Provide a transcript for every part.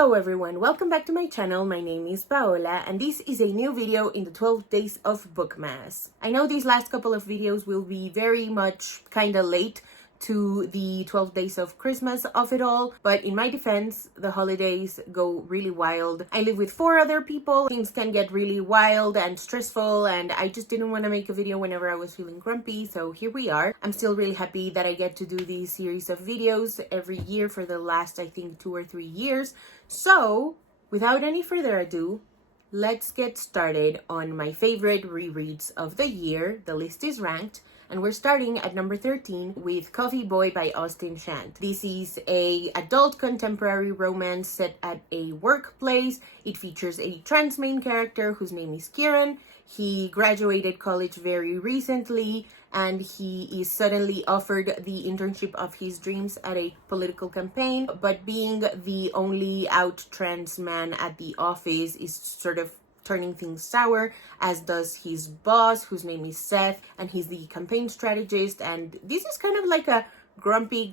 Hello everyone, welcome back to my channel. My name is Paola and this is a new video in the 12 Days of Bookmas. I know these last couple of videos will be very much kinda late to the 12 days of Christmas of it all, but in my defense, the holidays go really wild. I live with 4 other people. Things can get really wild and stressful, and I just didn't want to make a video whenever I was feeling grumpy, so here we are. I'm still really happy that I get to do these series of videos every year for the last, I think, 2 or 3 years. So, without any further ado, let's get started on my favorite rereads of the year. The list is ranked, and we're starting at number 13 with Coffee Boy by Austin Shant. This is a adult contemporary romance set at a workplace. It features a trans main character whose name is Kieran. He graduated college very recently, and he is suddenly offered the internship of his dreams at a political campaign, but being the only out trans man at the office is sort of turning things sour, as does his boss, whose name is Seth, and he's the campaign strategist. And this is kind of like a grumpy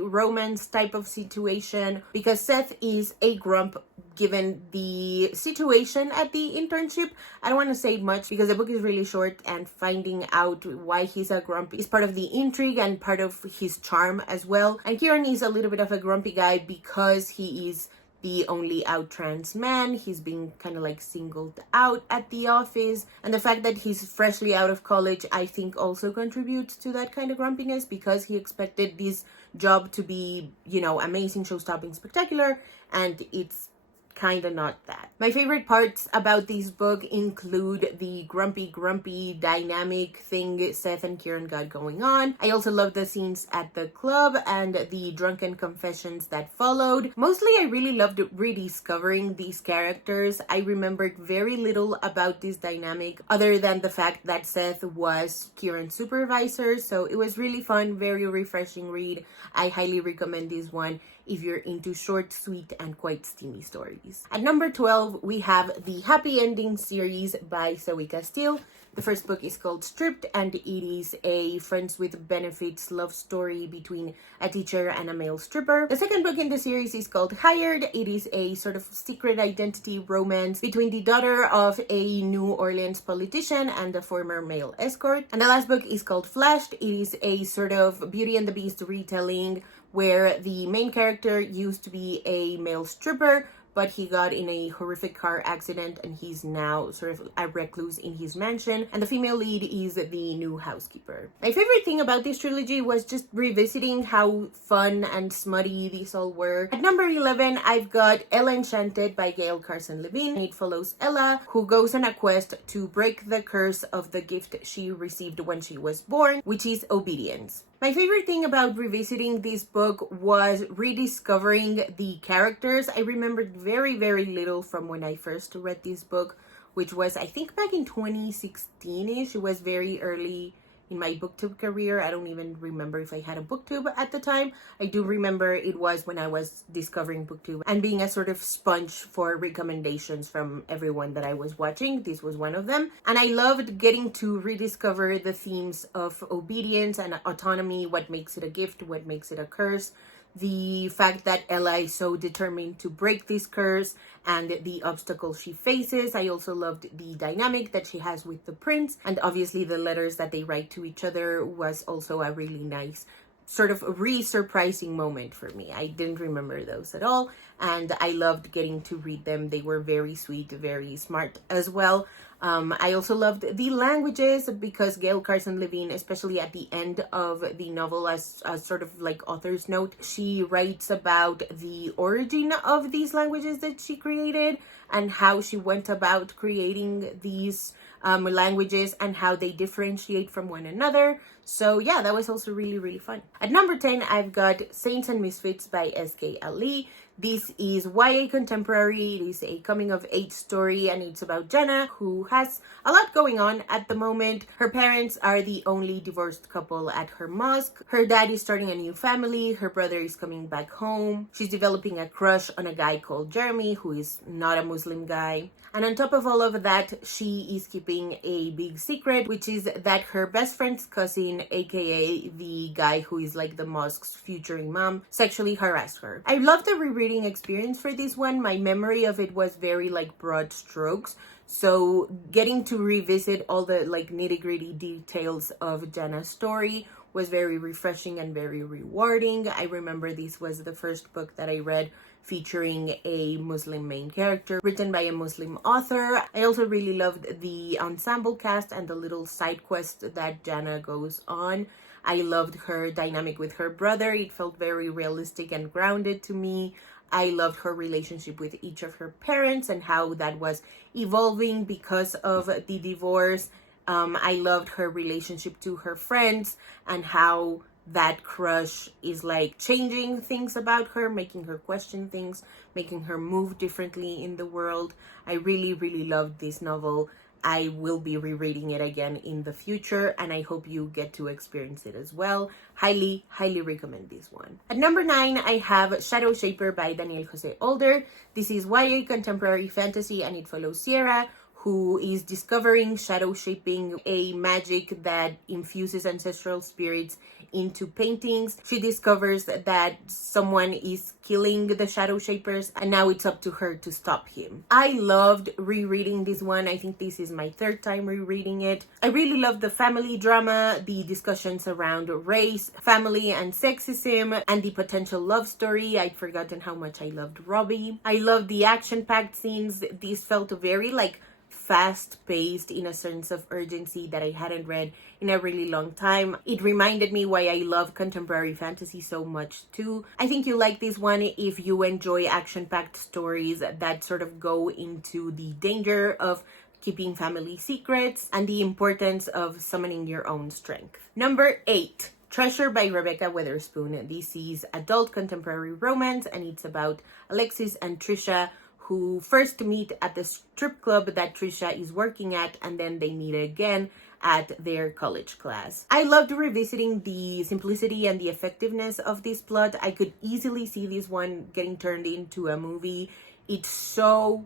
romance type of situation, because Seth is a grump given the situation at the internship. I don't want to say much because the book is really short, and finding out why he's a grump is part of the intrigue and part of his charm as well. And Kieran is a little bit of a grumpy guy because he is the only out trans man. He's being kind of like singled out at the office, and the fact that he's freshly out of college I think also contributes to that kind of grumpiness, because he expected this job to be, you know, amazing, show-stopping, spectacular, and it's kind of not that. My favorite parts about this book include the grumpy dynamic thing Seth and Kieran got going on. I also love the scenes at the club and the drunken confessions that followed. Mostly I really loved rediscovering these characters. I remembered very little about this dynamic other than the fact that Seth was Kieran's supervisor, so it was really fun, very refreshing read. I highly recommend this one if you're into short, sweet, and quite steamy stories. At number 12, we have the Happy Ending series by Zoe Castile. The first book is called Stripped, and it is a friends with benefits love story between a teacher and a male stripper. The second book in the series is called Hired. It is a sort of secret identity romance between the daughter of a New Orleans politician and a former male escort. And the last book is called Flashed. It is a sort of Beauty and the Beast retelling where the main character used to be a male stripper, but he got in a horrific car accident and he's now sort of a recluse in his mansion, and the female lead is the new housekeeper. My favorite thing about this trilogy was just revisiting how fun and smutty these all were. At number 11, I've got Ella Enchanted by Gail Carson Levine. It follows Ella, who goes on a quest to break the curse of the gift she received when she was born, which is obedience. My favorite thing about revisiting this book was rediscovering the characters. I remembered very little from when I first read this book, which was, I think, back in 2016-ish. It was very early in my booktube career. I don't even remember if I had a booktube at the time. I do remember it was when I was discovering booktube and being a sort of sponge for recommendations from everyone that I was watching. This was one of them, and I loved getting to rediscover the themes of obedience and autonomy, what makes it a gift, what makes it a curse, the fact that Ella is so determined to break this curse, and the obstacles she faces. I also loved the dynamic that she has with the prince, and obviously the letters that they write to each other was also a really nice sort of re-surprising moment for me. I didn't remember those at all, and I loved getting to read them. They were very sweet, very smart as well. I also loved the languages, because Gail Carson Levine, especially at the end of the novel, as sort of like author's note, she writes about the origin of these languages that she created and how she went about creating these languages and how they differentiate from one another. So yeah, that was also really fun. At number 10, I've got Saints and Misfits by S.K. Ali. This is YA contemporary. It is a coming-of-age story, and it's about Jenna, who has a lot going on at the moment. Her parents are the only divorced couple at her mosque. Her dad is starting a new family. Her brother is coming back home. She's developing a crush on a guy called Jeremy, who is not a Muslim guy. And on top of all of that, she is keeping a big secret, which is that her best friend's cousin, aka the guy who is like the mosque's future imam, sexually harassed her. I love the reread rereading experience for this one. My memory of it was very like broad strokes. So getting to revisit all the like nitty-gritty details of Jana's story was very refreshing and very rewarding. I remember this was the first book that I read featuring a Muslim main character written by a Muslim author. I also really loved the ensemble cast and the little side quest that Jana goes on. I loved her dynamic with her brother. It felt very realistic and grounded to me. I loved her relationship with each of her parents and how that was evolving because of the divorce. I loved her relationship to her friends and how that crush is like changing things about her, making her question things, making her move differently in the world. I really, really loved this novel. I will be rereading it again in the future, and I hope you get to experience it as well. Highly, highly recommend this one. At number 9, I have Shadow Shaper by Daniel Jose Older. This is YA contemporary fantasy, and it follows Sierra, who is discovering shadow shaping, a magic that infuses ancestral spirits into paintings. She discovers that someone is killing the shadow shapers, and now it's up to her to stop him. I loved rereading this one. I think this is my third time rereading it. I really loved the family drama, the discussions around race, family, and sexism, and the potential love story. I'd forgotten how much I loved Robbie. I loved the action-packed scenes. These felt very like fast-paced in a sense of urgency that I hadn't read in a really long time. It reminded me why I love contemporary fantasy so much too. I think you like this one if you enjoy action-packed stories that sort of go into the danger of keeping family secrets and the importance of summoning your own strength. Number 8. Treasure by Rebecca Weatherspoon. This is adult contemporary romance, and it's about Alexis and Trisha, who first meet at the strip club that Trisha is working at, and then they meet again at their college class. I loved revisiting the simplicity and the effectiveness of this plot. I could easily see this one getting turned into a movie. It's so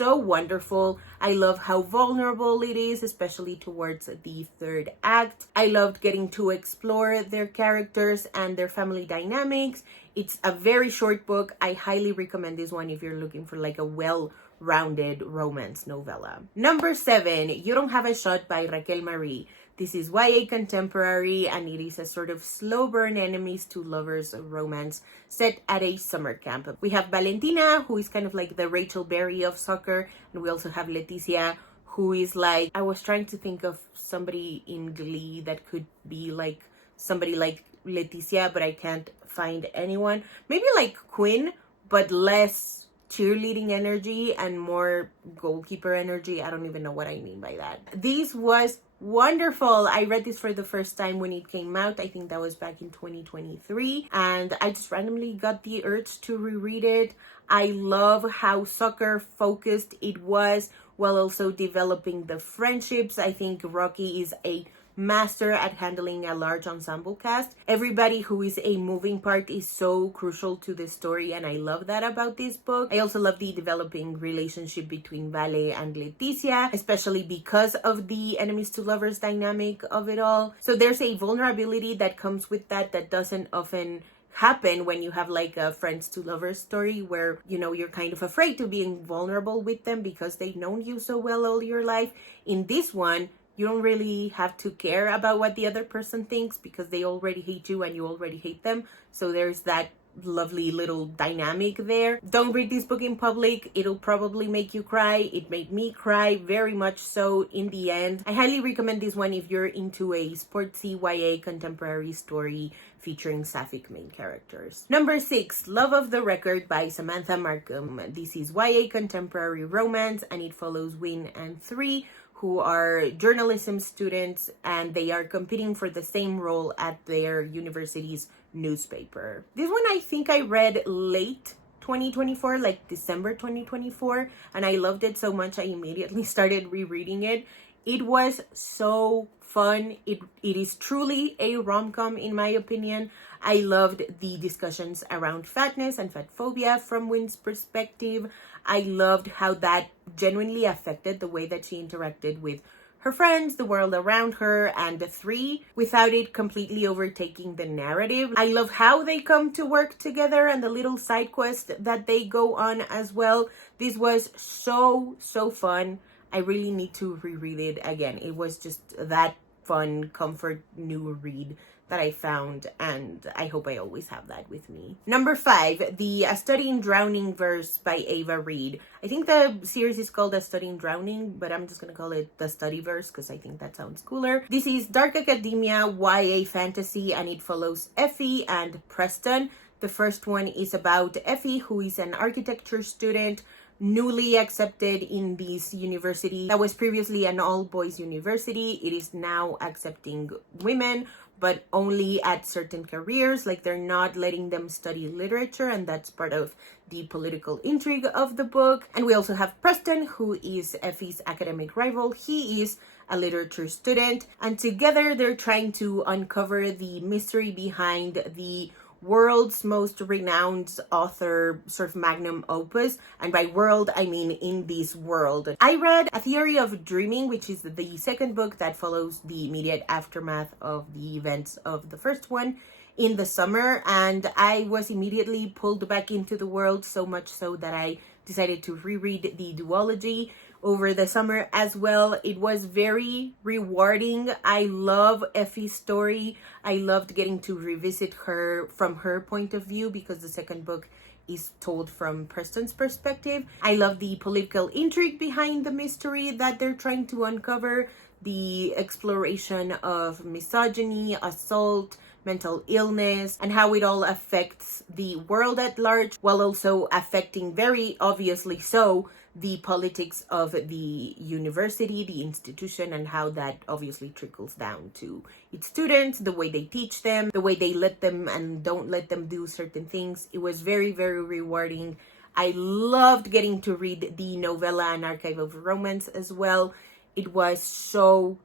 wonderful. I love how vulnerable it is, especially towards the third act. I loved getting to explore their characters and their family dynamics. It's a very short book. I highly recommend this one if you're looking for like a well-rounded romance novella. Number 7, You Don't Have a Shot by Raquel Marie. This is YA contemporary, and it is a sort of slow burn enemies to lovers romance set at a summer camp. We have Valentina, who is kind of like the Rachel Berry of soccer, and we also have Leticia, who is like, I was trying to think of somebody in Glee that could be like somebody like Leticia, but I can't find anyone. Maybe like Quinn, but less cheerleading energy and more goalkeeper energy. I don't even know what I mean by that. This was wonderful. I read this for the first time when it came out. I think that was back in 2023, and I just randomly got the urge to reread it. I love how soccer focused it was, while also developing the friendships. I think Rocky is a master at handling a large ensemble cast. Everybody who is a moving part is so crucial to the story, and I love that about this book. I also love the developing relationship between Vale and Leticia, especially because of the enemies to lovers dynamic of it all. So there's a vulnerability that comes with that doesn't often happen when you have like a friends to lovers story where, you know, you're kind of afraid to being vulnerable with them because they've known you so well all your life. In this one, you don't really have to care about what the other person thinks because they already hate you and you already hate them. So there's that lovely little dynamic there. Don't read this book in public. It'll probably make you cry. It made me cry very much so in the end. I highly recommend this one if you're into a sportsy YA contemporary story featuring sapphic main characters. Number 6, Love of the Record by Samantha Markham. This is YA contemporary romance, and it follows Win and 3, who are journalism students, and they are competing for the same role at their university's newspaper. This one I think I read late 2024, like December 2024, and I loved it so much I immediately started rereading it. It was so fun. It is truly a rom-com in my opinion. I loved the discussions around fatness and fat phobia from Win's perspective. I loved how that genuinely affected the way that she interacted with her friends, the world around her, and the three without it completely overtaking the narrative. I love how they come to work together and the little side quest that they go on as well. This was so fun. I really need to reread it again. It was just that fun, comfort new read that I found, and I hope I always have that with me. Number 5, the A Study in Drowning verse by Ava Reid. I think the series is called A Study in Drowning, but I'm just gonna call it the Study verse because I think that sounds cooler. This is dark academia YA fantasy, and it follows Effie and Preston. The first one is about Effie, who is an architecture student newly accepted in this university that was previously an all-boys university. It is now accepting women, but only at certain careers. Like, they're not letting them study literature, and that's part of the political intrigue of the book. And we also have Preston, who is Effie's academic rival. He is a literature student, and together they're trying to uncover the mystery behind the world's most renowned author sort of magnum opus, and by world I mean in this world. I read A Theory of Dreaming, which is the second book that follows the immediate aftermath of the events of the first one, in the summer, and I was immediately pulled back into the world, so much so that I decided to reread the duology over the summer as well. It was very rewarding. I love Effie's story. I loved getting to revisit her from her point of view, because the second book is told from Preston's perspective. I love the political intrigue behind the mystery that they're trying to uncover, the exploration of misogyny, assault, mental illness, and how it all affects the world at large, while also affecting, very obviously so, the politics of the university, the institution, and how that obviously trickles down to its students, the way they teach them, the way they let them and don't let them do certain things. It was very rewarding. I loved getting to read the novella An Archive of Romance as well. It was so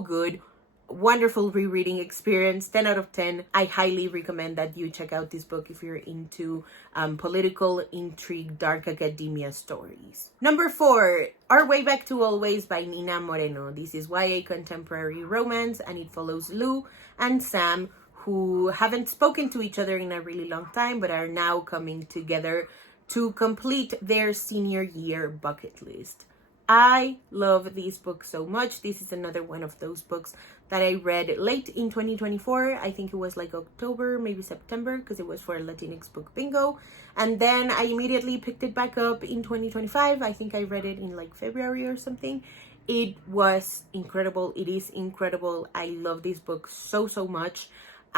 good. Wonderful rereading experience, 10 out of 10. I highly recommend that you check out this book if you're into political intrigue, dark academia stories. Number 4, Our Way Back to Always by Nina Moreno. This is YA contemporary romance, and it follows Lou and Sam, who haven't spoken to each other in a really long time, but are now coming together to complete their senior year bucket list. I love this book so much. This is another one of those books that I read late in 2024. I think it was like October, maybe September, because it was for Latinx Book Bingo. And then I immediately picked it back up in 2025. I think I read it in like February or something. It was incredible. It is incredible. I love this book so much.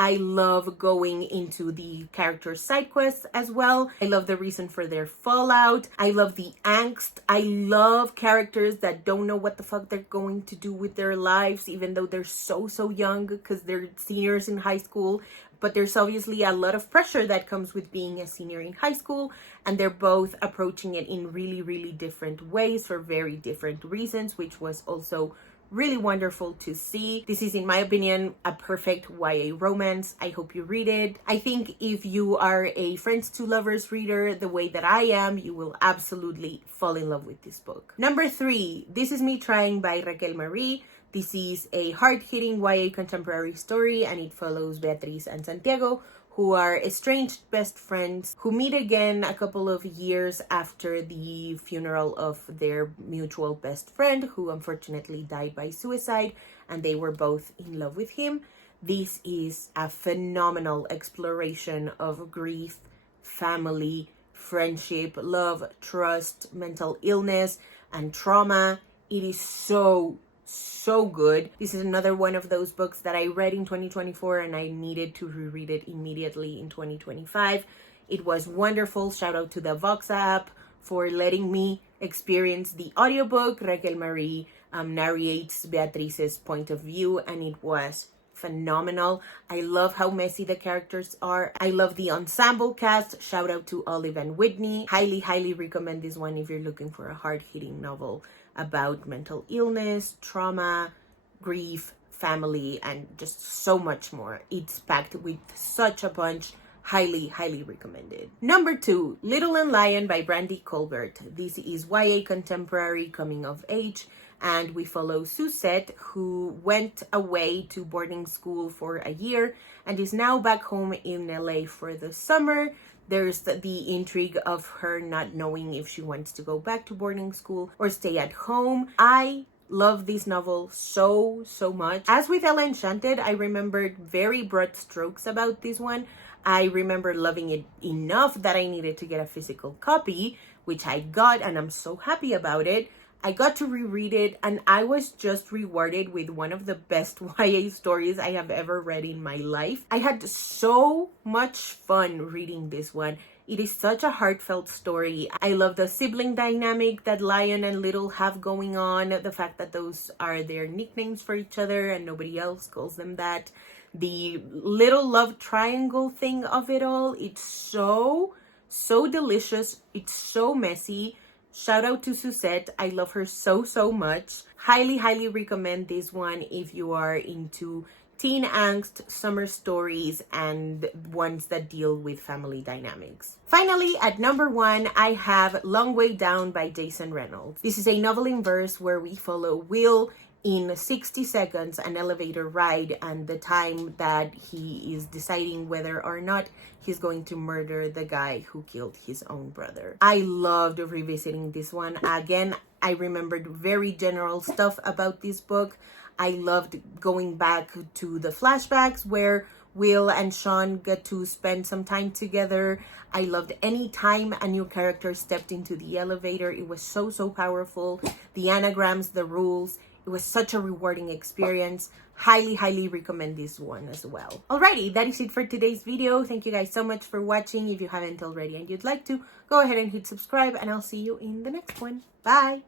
I love going into the characters' side quests as well. I love the reason for their fallout. I love the angst. I love characters that don't know what the fuck they're going to do with their lives, even though they're so young, because they're seniors in high school. But there's obviously a lot of pressure that comes with being a senior in high school, and they're both approaching it in really different ways for very different reasons, which was also really wonderful to see. This is, in my opinion, a perfect YA romance. I hope you read it. I think if you are a Friends to Lovers reader the way that I am, you will absolutely fall in love with this book. Number 3, This Is Me Trying by Raquel Marie. This is a hard-hitting YA contemporary story, and it follows Beatriz and Santiago, who are estranged best friends who meet again a couple of years after the funeral of their mutual best friend, who unfortunately died by suicide, and they were both in love with him. This is a phenomenal exploration of grief, family, friendship, love, trust, mental illness, and trauma. It is so good. This is another one of those books that I read in 2024, and I needed to reread it immediately in 2025. It was wonderful. Shout out to the Vox app for letting me experience the audiobook. Raquel Marie narrates Beatriz's point of view, and it was phenomenal. I love how messy the characters are. I love the ensemble cast. Shout out to Olive and Whitney. Highly recommend this one if you're looking for a hard-hitting novel about mental illness, trauma, grief, family, and just so much more. It's packed with such a punch. Highly recommended. Number 2, Little and Lion by Brandy Colbert. This is YA contemporary coming of age, and we follow Suzette, who went away to boarding school for a year and is now back home in LA for the summer. There's the intrigue of her not knowing if she wants to go back to boarding school or stay at home. I love this novel so much. As with Ella Enchanted, I remembered very broad strokes about this one. I remember loving it enough that I needed to get a physical copy, which I got, and I'm so happy about it. I got to reread it, and I was just rewarded with one of the best YA stories I have ever read in my life. I had so much fun reading this one. It is such a heartfelt story. I love the sibling dynamic that Lion and Little have going on, the fact that those are their nicknames for each other and nobody else calls them that. The little love triangle thing of it all, it's so delicious. It's so messy. Shout out to Suzette. I love her so much. Highly recommend this one if you are into teen angst, summer stories, and ones that deal with family dynamics. Finally, at number 1, I have Long Way Down by Jason Reynolds. This is a novel in verse where we follow Will in 60 seconds, an elevator ride, and the time that he is deciding whether or not he's going to murder the guy who killed his own brother. I loved revisiting this one. Again, I remembered very general stuff about this book. I loved going back to the flashbacks where Will and Sean get to spend some time together. I loved any time a new character stepped into the elevator. It was so powerful. The anagrams, the rules. It was such a rewarding experience. Highly recommend this one as well. Alrighty, that is it for today's video. Thank you guys so much for watching. If you haven't already and you'd like to, go ahead and hit subscribe, and I'll see you in the next one. Bye!